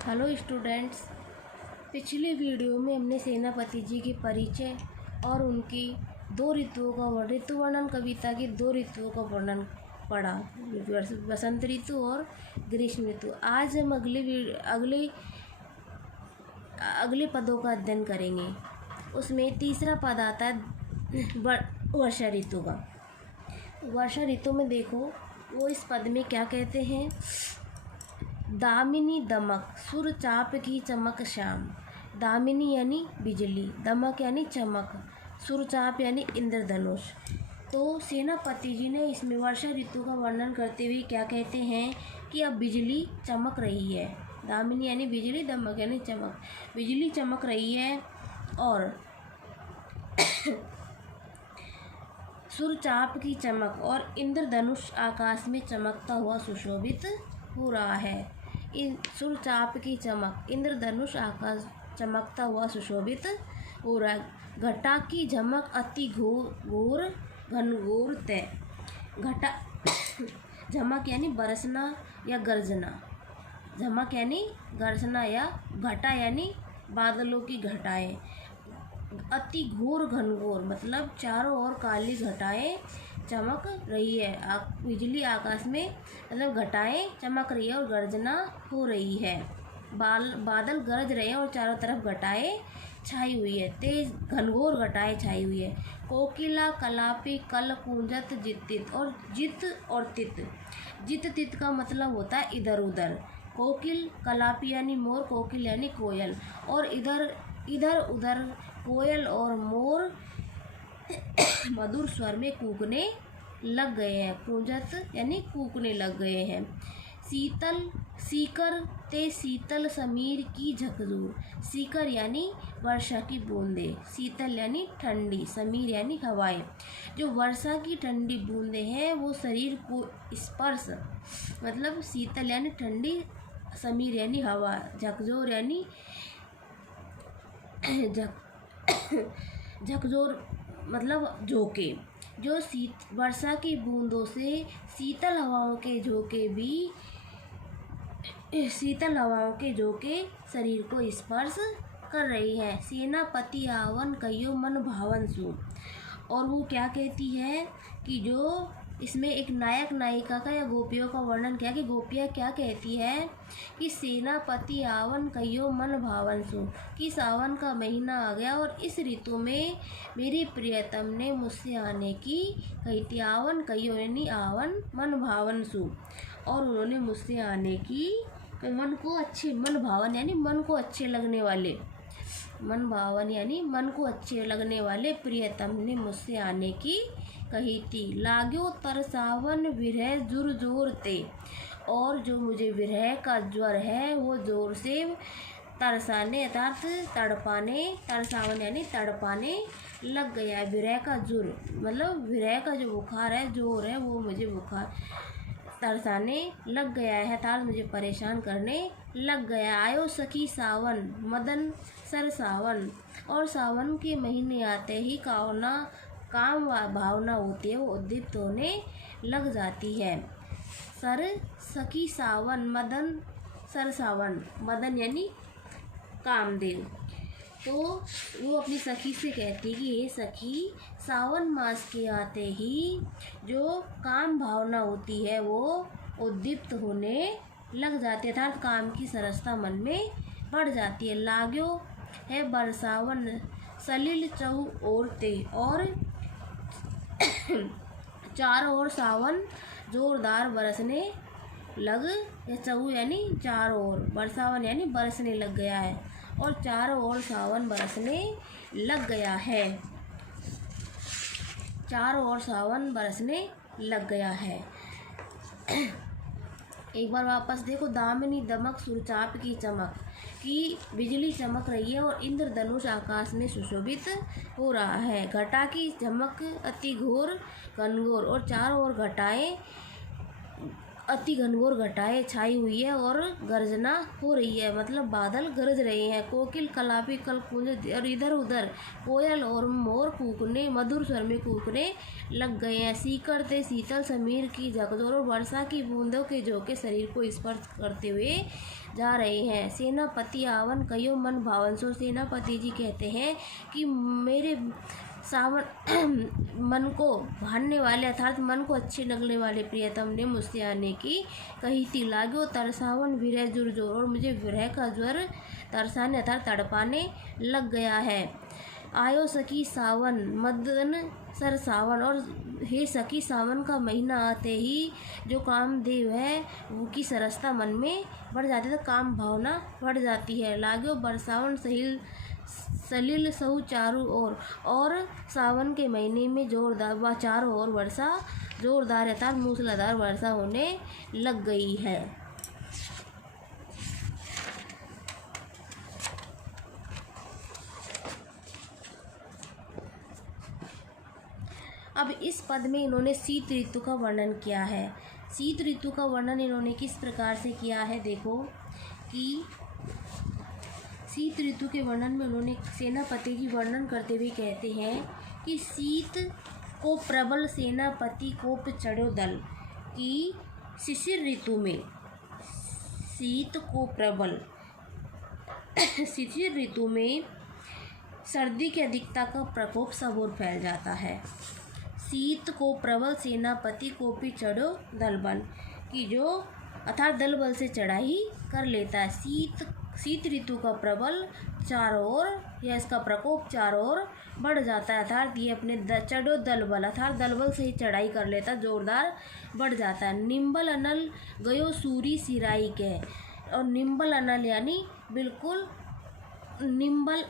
Hello students. पिछली video में हमने सेनापति जी के परिचय और उनकी दो ऋतुओं का ऋतु वर्णन कविता की दो ऋतुओं का वर्णन पढ़ा, बसंत ऋतु और ग्रीष्म ऋतु। आज हम अगले पदों का अध्ययन करेंगे। उसमें तीसरा पद आता है वर्षा ऋतु का। वर्षा ऋतु में देखो वो इस पद में क्या कहते हैं। दामिनी दमक सुर चाप की चमक श्याम। दामिनी यानी बिजली, दमक यानी चमक, सुर चाप यानी इंद्रधनुष। तो सेनापति जी ने इसमें वर्षा ऋतु का वर्णन करते हुए क्या कहते हैं कि अब बिजली चमक रही है। दामिनी यानी बिजली, दमक यानी चमक, बिजली चमक रही है और सुर चाप की चमक और इंद्रधनुष आकाश में चमकता हुआ सुशोभित हो रहा है। सुर चाप की चमक, इंद्रधनुष आकाश चमकता हुआ सुशोभित हो रहा है। घटा की झमक अति घोर घनघोर तय। घटा झमक यानी बरसना या गर्जना, झमक यानी गर्जना या घटा यानी बादलों की घटाएं। अति घोर घनघोर मतलब चारों ओर काली घटाएं चमक रही है। बिजली आकाश में मतलब घटाएं चमक रही है और गर्जना हो रही है। बादल गरज रहे हैं और चारों तरफ घटाएं छाई हुई है, तेज घनघोर घटाएं छाई हुई है। कोकिला कलापी कल कूंजत जित और जित और तित। जित तित का मतलब होता है इधर उधर। कोकिल कलापी यानी मोर, कोकिल यानी कोयल, और इधर उधर कोयल और मोर मधुर स्वर में कूकने लग गए हैं। कूंजत यानी कूकने लग गए हैं। सीकर ते शीतल समीर की झकझोर। सीकर यानी वर्षा की बूंदे, शीतल यानी ठंडी, समीर यानी हवाएं। जो वर्षा की ठंडी बूंदे हैं वो शरीर को स्पर्श, मतलब शीतल यानी ठंडी, समीर यानी हवा, झकझोर यानी झकझोर मतलब झोंके। जो वर्षा की बूंदों से शीतल हवाओं के झोंके शरीर को स्पर्श कर रही है। सेनापति आवन कहियो मन भावन सु। और वो क्या कहती है कि जो इसमें एक नायक नायिका का या गोपियों का वर्णन किया कि गोपियाँ क्या कहती है कि सेनापति आवन कहियो मन भावन सु, कि सावन का महीना आ गया और इस ऋतु में मेरी प्रियतम ने मुझसे आने की कही थी। आवन कहियो यानी आवन, मन भावन सु, और उन्होंने मुझसे आने की मन भावन यानी मन को अच्छे लगने वाले, मन भावन यानी मन को अच्छे लगने वाले प्रियतम ने मुझसे आने की कही थी। लाग्यो तरसावन विरह जुर जोर ते। और जो मुझे विरह का ज्वर है वो जोर से तरसाने अर्थात तड़पाने, तरसावन यानी तड़पाने लग गया है। विरह का जुर मतलब विरह का जो बुखार है, जोर है, वो मुझे बुखार तरसाने लग गया है अर्थात मुझे परेशान करने लग गया। आयो सखी सावन मदन सर सावन। और सावन के महीने आते ही काम भावना होती है वो उद्दीप्त होने लग जाती है। सर सखी सावन मदन सर सावन, मदन यानी कामदेव। तो वो अपनी सखी से कहती कि ये सखी, सावन मास के आते ही जो काम भावना होती है वो उद्दीप्त होने लग जाती है अर्थात काम की सरसता मन में बढ़ जाती है। लाग्यो है बरसावन सलिल चहु ओरते। और चारों ओर सावन जोरदार बरसने लग, या चहु यानी चारों ओर, बरसावन यानी बरसने लग गया है, और चारों ओर सावन बरसने लग गया है। चारों ओर सावन बरसने लग गया है। एक बार वापस देखो। दामिनी दमक सुरचाप की चमक, कि बिजली चमक रही है और इंद्रधनुष आकाश में सुशोभित हो रहा है। घटा की चमक अति घोर घनघोर, और चारों ओर घटाएं अति घनघोर घटाएं छाई हुई है और गर्जना हो रही है, मतलब बादल गरज रहे हैं। कोकिल कलापी कल कूंज, और इधर उधर कोयल और मोर कूकने मधुर स्वर में कूकने लग गए हैं। सीकर ते शीतल समीर की झकझोर, और वर्षा की बूंदों के झोंके शरीर को स्पर्श करते हुए जा रहे हैं। सेनापति आवन कयो मन भावन सो। सेनापति जी कहते हैं कि मेरे सावन मन को भाने वाले अर्थात मन को अच्छे लगने वाले प्रियतम ने मुझसे आने की कही थी। लागो तरसावन विरह जुर्जोर, और मुझे विरह का ज्वर तरसाने अर्थात तड़पाने लग गया है। आयो सखी सावन मदन सर सावन, और हे सखी सावन का महीना आते ही जो कामदेव है वो की सरसता मन में बढ़ जाती है, तो काम भावना बढ़ जाती है। लागो बरसावन सलिल सहु चारों ओर, और सावन के महीने में जोरदार व चारों ओर वर्षा जोरदार अर्थात मूसलाधार वर्षा होने लग गई है। अब इस पद में इन्होंने शीत ऋतु का वर्णन किया है। शीत ऋतु का वर्णन इन्होंने किस प्रकार से किया है, देखो कि शीत ऋतु के वर्णन में उन्होंने सेनापति जी वर्णन करते हुए कहते हैं कि शीत को प्रबल सेनापति कोप चढ़ो दल, कि शिशिर ऋतु में शीत को प्रबल शिशिर ऋतु में सर्दी की अधिकता का प्रकोप सब ओर फैल जाता है। शीत को प्रबल सेनापति कोपी चढ़ो दल बल, कि जो अर्थात दल बल से चढ़ाई कर लेता है। शीत ऋतु का प्रबल चारों ओर या इसका प्रकोप चारों ओर बढ़ जाता है, अर्थात ये अपने चढ़ो दल बल अर्थात दल बल से ही चढ़ाई कर लेता, जोरदार बढ़ जाता है। निम्बल अनल गयो सूरी सिराई के, और निम्बल अनल यानी बिल्कुल निम्बल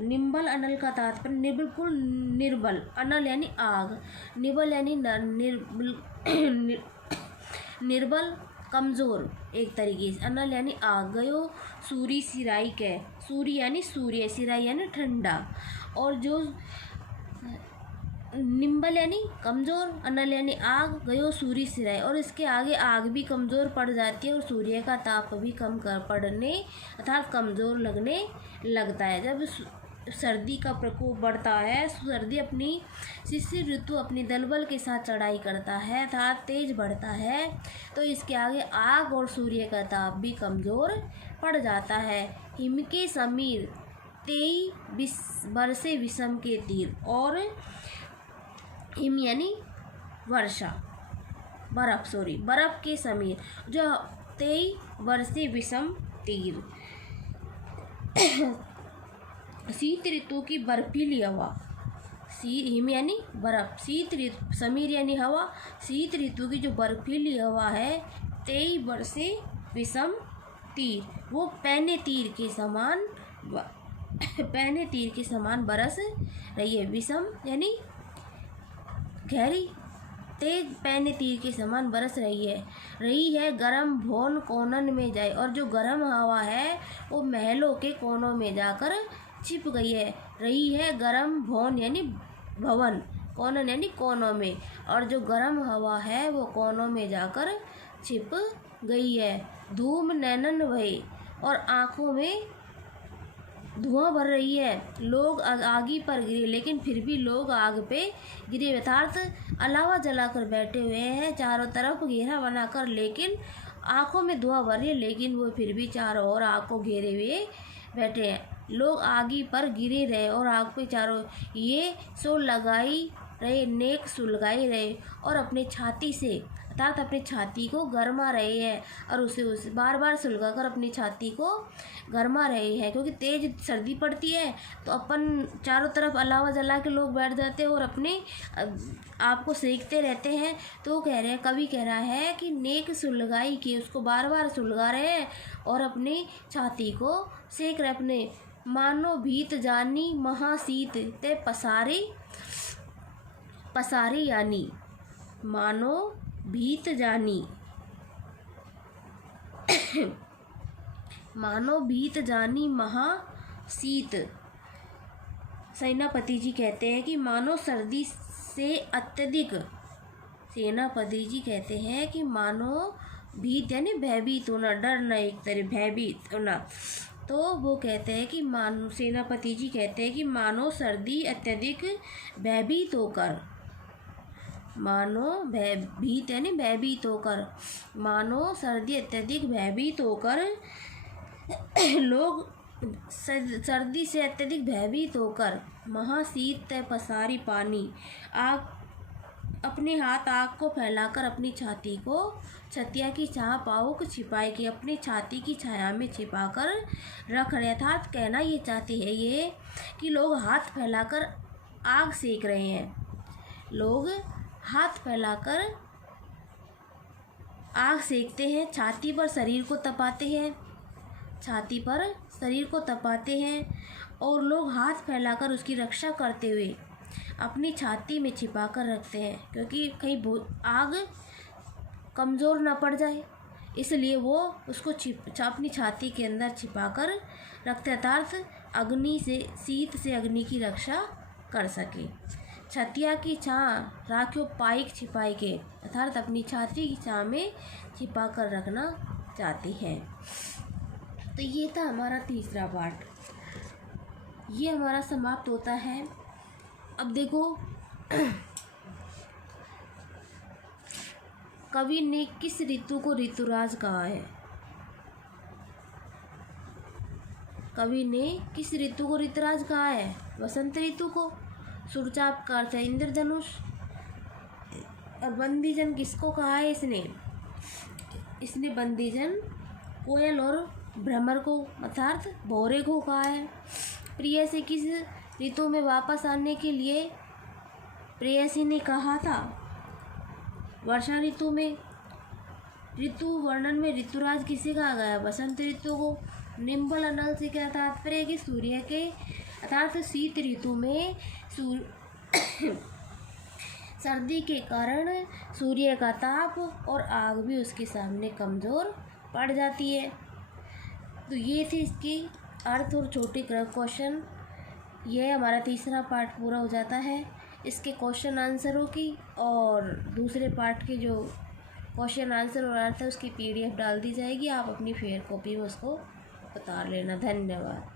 निम्बल अनल का तात्पर्य बिल्कुल निर्बल, अनल यानी आग, निबल यानी निर्बल कमज़ोर एक तरीके से, अनल यानी आग। गयो सूरी सिराई के, सूरी यानी सूर्य, सिराई यानी ठंडा, और जो निम्बल यानी कमज़ोर, अनल यानी आग, गयो सूरी सिराई, और इसके आगे आग भी कमज़ोर पड़ जाती है और सूर्य का ताप भी कम कर पड़ने अर्थात कमज़ोर लगने लगता है। जब सर्दी का प्रकोप बढ़ता है, सर्दी अपनी शिशिर ऋतु अपनी दलबल के साथ चढ़ाई करता है अर्थात तेज बढ़ता है, तो इसके आगे आग और सूर्य का ताप भी कमज़ोर पड़ जाता है। हिम के समीर तेई बरसे विषम के तीर, और हिम यानी वर्षा बर्फ के समीर जो तेई बरसे विषम तीर। शीत ऋतु की बर्फीली हवा, हिम यानी बर्फ, समीर यानी हवा, शीत ऋतु की जो बर्फीली हवा है, तेई बरसे विषम तीर, वो पैने तीर के समान बरस रही है। विषम यानी गहरी, तेज पैने तीर के समान बरस रही है। गरम भवन कोनन में जाए, और जो गरम हवा है वो महलों के कोनों में जाकर छिप गई है। रही है गरम भवन यानी भवन, कोनन यानी कोनों में, और जो गरम हवा है वो कोनों में जाकर छिप गई है। धूम नैनन भये, और आँखों में धुआं भर रही है। लोग आगी पर गिरे, लेकिन फिर भी लोग आग पे गिरे अर्थात अलावा जलाकर बैठे हुए हैं चारों तरफ घेरा बनाकर, लेकिन आँखों में धुआं भर रही है, लेकिन वो फिर भी चारों ओर आग को घेरे हुए बैठे हैं। लोग आगी पर गिरे रहे और आग पे चारों ये सो लगाई रहे, नेक सुलगाई रहे, और अपने छाती से अर्थात अपनी छाती को गरमा रहे हैं, और उसे बार बार सुलगा कर अपनी छाती को गरमा रहे हैं। क्योंकि तेज सर्दी पड़ती है तो अपन चारों तरफ अलावा जला के लोग बैठ जाते हैं और अपने आप को सेकते रहते हैं। तो कवि कह रहा है कि नेक सुलगाई की, उसको बार बार सुलगा रहे हैं और अपनी छाती को सेक रहे अपने। मानो भीत जानी महाशीत ते पसारे यानी, मानो भीत जानी मानो भीत जानी महाशीत। सेनापति जी कहते हैं कि मानो सर्दी से अत्यधिक, सेनापति जी कहते हैं कि मानो भीत यानी भयभीत होना, डरना, एक तरह भयभीत होना। तो वो कहते हैं कि सेनापति जी कहते हैं कि मानो सर्दी अत्यधिक भयभीत होकर, मानो भयभीत यानी भयभीत होकर, मानो सर्दी अत्यधिक भयभीत होकर लोग सर्दी से अत्यधिक भयभीत होकर महाशीत तय पसारी पानी आग अपने हाथ आग को फैलाकर अपनी छाती को छतिया की छाया पाउक छिपाए के अपनी छाती की छाया में छिपाकर रख रहे। अर्थात कहना ये चाहते हैं ये कि लोग हाथ फैलाकर आग सेक रहे हैं। लोग हाथ फैलाकर आग सेकते हैं, छाती पर शरीर को तपाते हैं, छाती पर शरीर को तपाते हैं और लोग हाथ फैलाकर उसकी रक्षा करते हुए अपनी छाती में छिपा कर रखते हैं, क्योंकि कहीं आग कमज़ोर ना पड़ जाए, इसलिए वो उसको अपनी छाती के अंदर छिपा कर रखते, अर्थात अग्नि से शीत से अग्नि की रक्षा कर सके। छतिया की छाँ राखियो पाइक छिपाई के, अर्थात अपनी छाती की छाँ में छिपा कर रखना चाहती हैं। तो ये था हमारा तीसरा पार्ट, ये हमारा समाप्त होता है। अब देखो कवि ने किस ऋतु को ऋतुराज कहा है? कवि ने किस ऋतु को ऋतुराज कहा है? वसंत ऋतु को। सूर्याप का अर्थ है इंद्रधनुष। और बंदीजन किसको कहा है इसने बंदीजन कोयल और भ्रमर को अर्थात भौरे को कहा है। प्रिय से किस ऋतु में वापस आने के लिए प्रेयसी ने कहा था? वर्षा ऋतु में। ऋतु वर्णन में ऋतुराज किसे कहा गया? वसंत ऋतु को। निम्बल अनल से क्या तात्पर्य कि सूर्य के अर्थात शीत ऋतु में सर्दी के कारण सूर्य का ताप और आग भी उसके सामने कमज़ोर पड़ जाती है। तो ये थे इसके अर्थ और छोटे क्वेश्चन। यह हमारा तीसरा पार्ट पूरा हो जाता है। इसके क्वेश्चन आंसरों की और दूसरे पार्ट के जो क्वेश्चन आंसर और अर्थ है उसकी PDF डाल दी जाएगी। आप अपनी फेयर कॉपी में उसको उतार लेना। धन्यवाद।